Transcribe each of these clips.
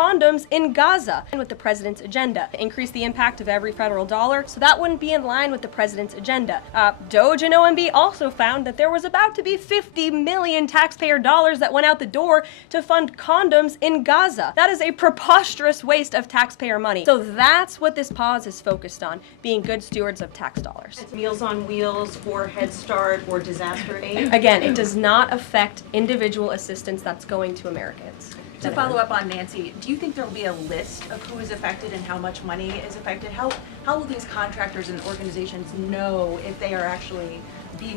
condoms in Gaza. And with the president's agenda, to increase the impact of every federal dollar, so that wouldn't be in line with the president's agenda. Doge and OMB also found that there was about to be 50 million taxpayer dollars that went out the door to fund condoms in Gaza. That is a preposterous waste of taxpayer money. So that's what this pause is focused on, being good stewards of tax dollars. Meals on Wheels or Head Start or disaster aid? Again, it does not affect individual assistance that's going to Americans. To follow up on Nancy, do you think there will be a list of who is affected and how much money is affected? How will these contractors and organizations know if they are actually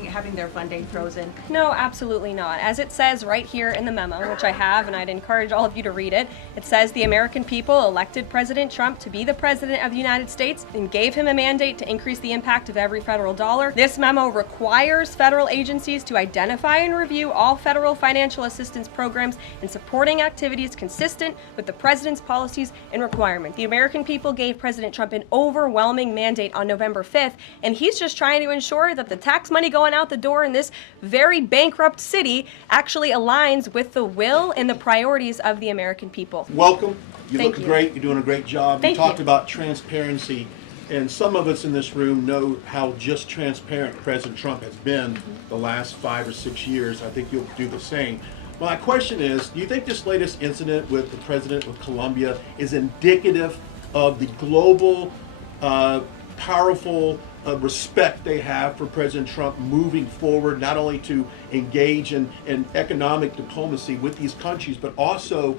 having their funding frozen? No, absolutely not. As it says right here in the memo, which I have, and I'd encourage all of you to read it, it says the American people elected President Trump to be the president of the United States and gave him a mandate to increase the impact of every federal dollar. This memo requires federal agencies to identify and review all federal financial assistance programs and supporting activities consistent with the president's policies and requirements. The American people gave President Trump an overwhelming mandate on November 5th, and he's just trying to ensure that the tax money going out the door in this very bankrupt city actually aligns with the will and the priorities of the American people. Welcome. You Thank look you. great. You're doing a great job. Thank You talked you. about transparency, and some of us in this room know how just transparent President Trump has been the last 5 or 6 years. I think you'll do the same. My question is, do you think this latest incident with the president of Colombia is indicative of the global, powerful respect they have for President Trump moving forward, not only to engage in economic diplomacy with these countries, but also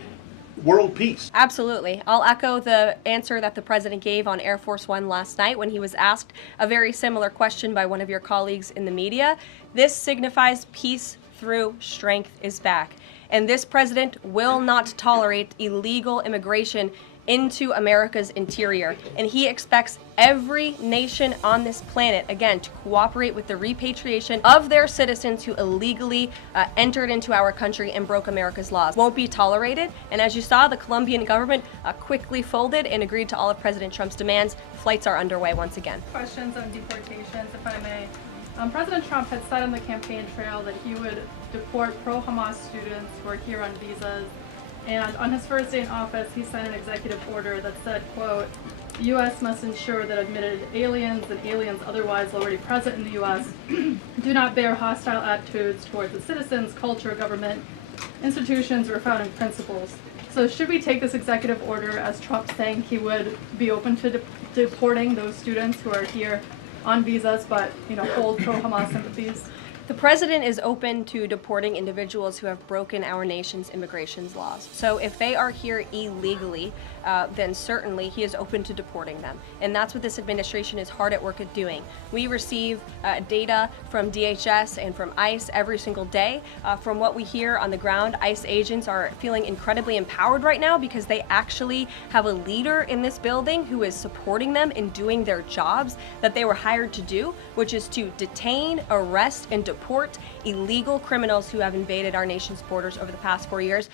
world peace? Absolutely. I'll echo the answer that the president gave on Air Force One last night when he was asked a very similar question by one of your colleagues in the media. This signifies peace through strength is back. And this president will not tolerate illegal immigration into America's interior. And he expects every nation on this planet, again, to cooperate with the repatriation of their citizens who illegally entered into our country and broke America's laws. Won't be tolerated. And as you saw, the Colombian government quickly folded and agreed to all of President Trump's demands. Flights are underway once again. Questions on deportations, if I may. President Trump had said on the campaign trail that he would deport pro-Hamas students who are here on visas. And on his first day in office, he signed an executive order that said, quote, the U.S. must ensure that admitted aliens and aliens otherwise already present in the U.S. do not bear hostile attitudes towards the citizens, culture, government, institutions, or founding principles. So should we take this executive order as Trump saying he would be open to deporting those students who are here on visas but, hold pro-Hamas sympathies? The president is open to deporting individuals who have broken our nation's immigration laws. So if they are here illegally, then certainly he is open to deporting them. And that's what this administration is hard at work at doing. We receive data from DHS and from ICE every single day. From what we hear on the ground, ICE agents are feeling incredibly empowered right now because they actually have a leader in this building who is supporting them in doing their jobs that they were hired to do, which is to detain, arrest, and deport illegal criminals who have invaded our nation's borders over the past 4 years.